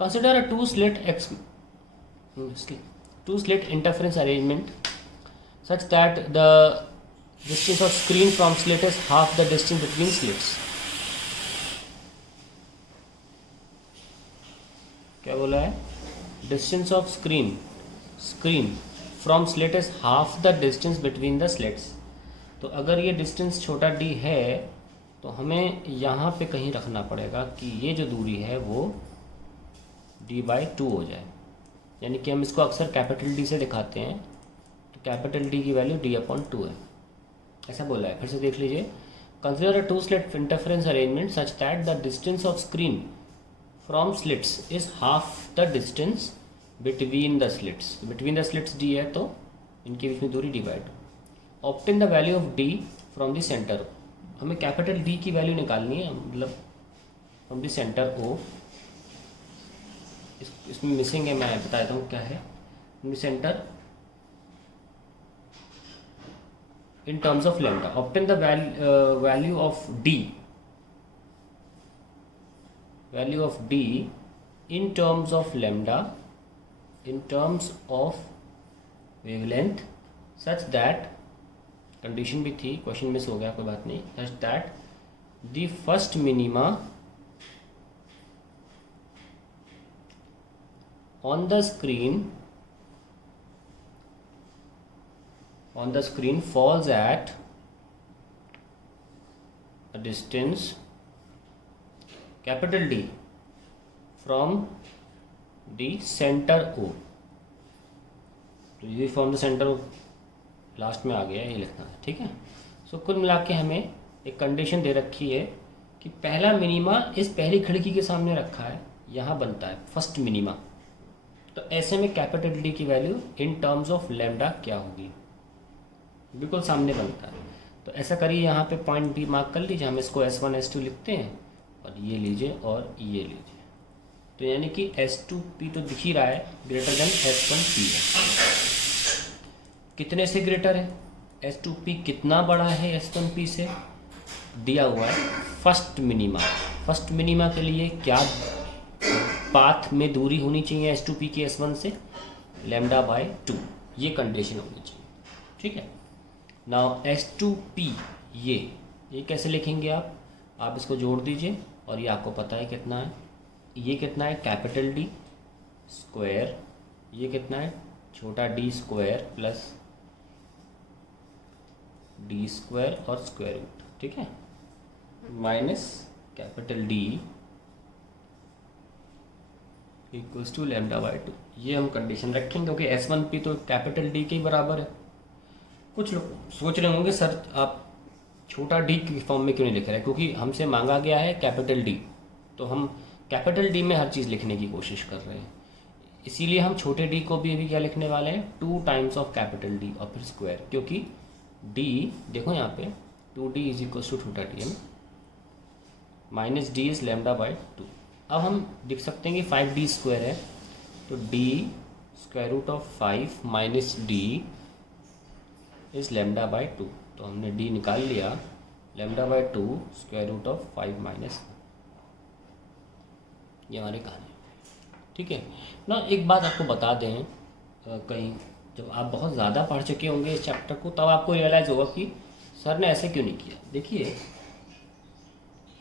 Consider a two slit interference arrangement such that the distance of screen from slit is half the distance between slits. क्या बोला है? Distance of screen from slit is half the distance between the slits. तो अगर ये distance छोटा d है तो हमें यहाँ पे कहीं रखना पड़ेगा कि ये जो दूरी है वो d/2 हो जाए. यानी कि हम इसको अक्सर कैपिटल D से दिखाते हैं, तो कैपिटल D की वैल्यू d/2 है. ऐसा बोला है. फिर से देख लीजिए. Consider a two slit interference arrangement such that the distance of screen from slits is half the distance between the slits. Between the slits d है तो इनके बीच में दूरी d/2. Obtain the value of d from the centre. हमें capital D की वैल्यू निकालनी है, मतलब फ्रॉम द सेंटर O. इसमें मिसिंग है, मैं बताता हूँ क्या है. Centre in terms of lambda. Obtain the value of d in terms of lambda in terms of wavelength such that, condition भी थी, क्वेश्चन मिस हो गया, कोई बात नहीं, such that the first minima on the screen falls at a distance capital D from the center O. तो ये from the centre O last में आ गया, ये लिखना है. ठीक है. सो कुल मिला के हमें एक कंडीशन दे रखी है कि पहला मिनीमा इस पहली खिड़की के सामने रखा है, यहाँ बनता है फर्स्ट मिनीमा. तो ऐसे में कैपिटल D की value in terms of lambda क्या होगी, बिल्कुल सामने बनता है. तो ऐसा करिए, यहाँ पे पॉइंट B मार्क कर लीजिए. हम इसको S1 S2 लिखते हैं और ये लीजिए और ये लीजिए. तो यानी कि S2P तो दिख ही रहा है, ग्रेटर देन S1P है. कितने से ग्रेटर है? S2P कितना बड़ा है S1P से? दिया हुआ है फर्स्ट मिनीमा. फर्स्ट मिनीमा के लिए क्या पाथ में दूरी होनी चाहिए S2P की S1 से? λ/2. ये कंडीशन होनी चाहिए. ठीक है. नाउ S2P ये कैसे लिखेंगे आप इसको जोड़ दीजिए और ये आपको पता है कितना है. ये कितना है? Capital D square. ये कितना है? छोटा d square plus d square और स्क्वायर रूट. ठीक है. Minus capital D equals to λ/2. ये हम कंडीशन रखेंगे क्योंकि S1P तो कैपिटल D के ही बराबर है. कुछ लोग सोच रहे होंगे सर आप छोटा d की फॉर्म में क्यों नहीं लिख रहे हैं, क्योंकि हमसे मांगा गया है कैपिटल D, तो हम कैपिटल D में हर चीज़ लिखने की कोशिश कर रहे हैं. इसीलिए हम छोटे d को भी अभी क्या लिखने वाले हैं? 2 टाइम्स ऑफ कैपिटल D और फिर स्क्वायर, क्योंकि d देखो यहाँ पे 2d इज इक्वल्स टू छोटा d है ना, माइनस d इज λ/2. अब हम लिख सकते हैं कि 5d स्क्वायर है, तो d square root of 5 minus d is λ/2. तो हमने d निकाल लिया, λ/2 स्क्वायर रूट ऑफ 5 माइनस. ये हमारी कहानी. ठीक है ना. एक बात आपको बता दें, कहीं जब आप बहुत ज़्यादा पढ़ चुके होंगे इस चैप्टर को, तब आपको रियलाइज़ होगा कि सर ने ऐसे क्यों नहीं किया. देखिए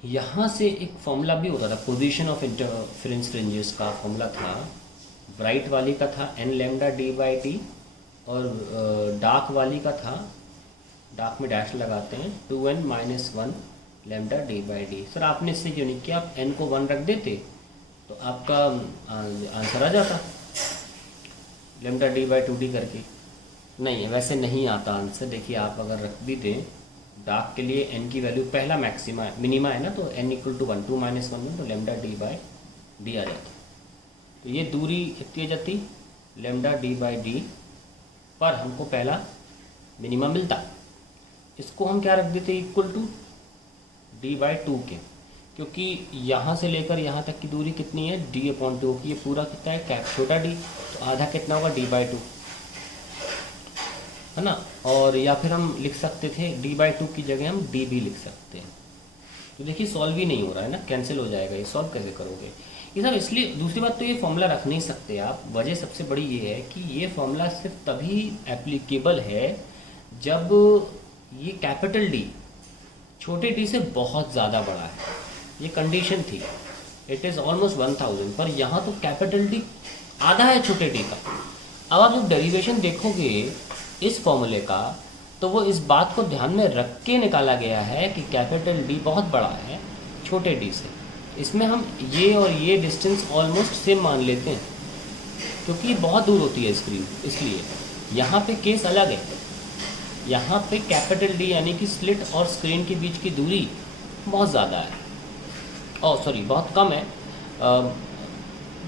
यहाँ से एक फॉर्मूला भी होता था, पोजीशन ऑफ इंटरफेरेंस फ्रिंजेस का फॉर्मूला था. ब्राइट वाली का था n λ/d और डार्क वाली का था, डार्क में डैश लगाते हैं, 2n - 1 λ/d. सर आपने इससे क्यों नहीं किया? आप n को 1 रख देते तो आपका आंसर आ जाता λ/2d करके. नहीं, वैसे नहीं आता आंसर. देखिए आप अगर रख भी दें डार्क के लिए n की वैल्यू पहला मैक्सिमा मिनिमा है ना, तो n = 1, 2 - 1 में तो λ/d आ जाता. तो ये दूरी कितनी आ जाती? λ/d पर हमको पहला मिनिमा मिलता. इसको हम क्या रख देते? इक्वल टू d/2 के, क्योंकि यहाँ से लेकर यहाँ तक की दूरी कितनी है? d/2 की. ये पूरा कितना है? कैप छोटा d, तो आधा कितना होगा? d/2 है ना. और या फिर हम लिख सकते थे d/2 की जगह हम d भी लिख सकते हैं. तो देखिए सॉल्व ही नहीं हो रहा है ना, कैंसिल हो जाएगा, ये सॉल्व कैसे करोगे ये सब। इसलिए दूसरी बात तो ये फॉर्मूला रख नहीं सकते आप, वजह सबसे बड़ी ये है कि ये फॉर्मूला सिर्फ तभी एप्लीकेबल है जब ये कैपिटल डी छोटे डी से बहुत ज़्यादा बड़ा है, ये कंडीशन थी। इट इज़ ऑलमोस्ट 1000, पर यहाँ तो कैपिटल डी आधा है छोटे डी का। अब आप जब डेरिवेशन देखोगे इस फॉर्मूले का, तो वो इस बात को ध्यान में रख के निकाला गया है कि कैपिटल डी बहुत बड़ा है छोटे डी से। इसमें हम ये और ये डिस्टेंस ऑलमोस्ट सेम मान लेते हैं क्योंकि ये बहुत दूर होती है स्क्रीन, इसलिए यहाँ पे केस अलग है। यहाँ पे कैपिटल डी यानी कि स्लिट और स्क्रीन के बीच की दूरी बहुत ज़्यादा है, सॉरी बहुत कम है,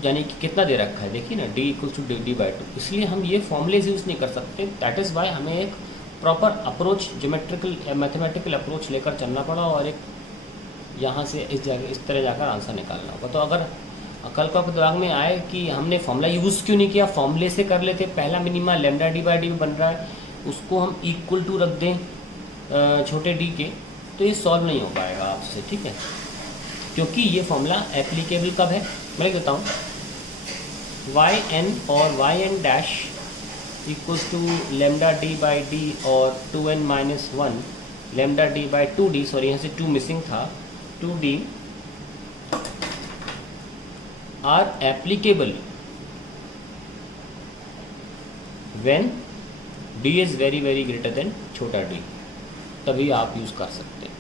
यानी कि कितना दे रखा है देखिए ना, d इक्वल्स टू d/2। इसलिए हम ये फॉर्मूलेज यूज़ नहीं कर सकते। दैट इज़ वाई हमें एक proper approach, geometrical mathematical approach लेकर चलना पड़ा और एक यहाँ से इस जगह इस तरह जाकर आंसर निकालना होगा। तो अगर कल को आपके दिमाग में आए कि हमने फॉर्मूला यूज़ क्यों नहीं किया, फॉर्मूले से कर लेते, पहला मिनिमा लैम्डा d/d में बन रहा है, उसको हम इक्वल टू रख दें छोटे d के, तो ये सॉल्व नहीं हो पाएगा आपसे, ठीक है। क्योंकि ये फॉर्मूला एप्लीकेबल कब है मैं लिख देता हूँ, yn और yn dash equals to lambda d/d और 2n minus 1 lambda d/2d, sorry यहाँ से 2 मिसिंग था, 2d are applicable when d is very very greater than छोटा d, तभी आप यूज़ कर सकते हैं।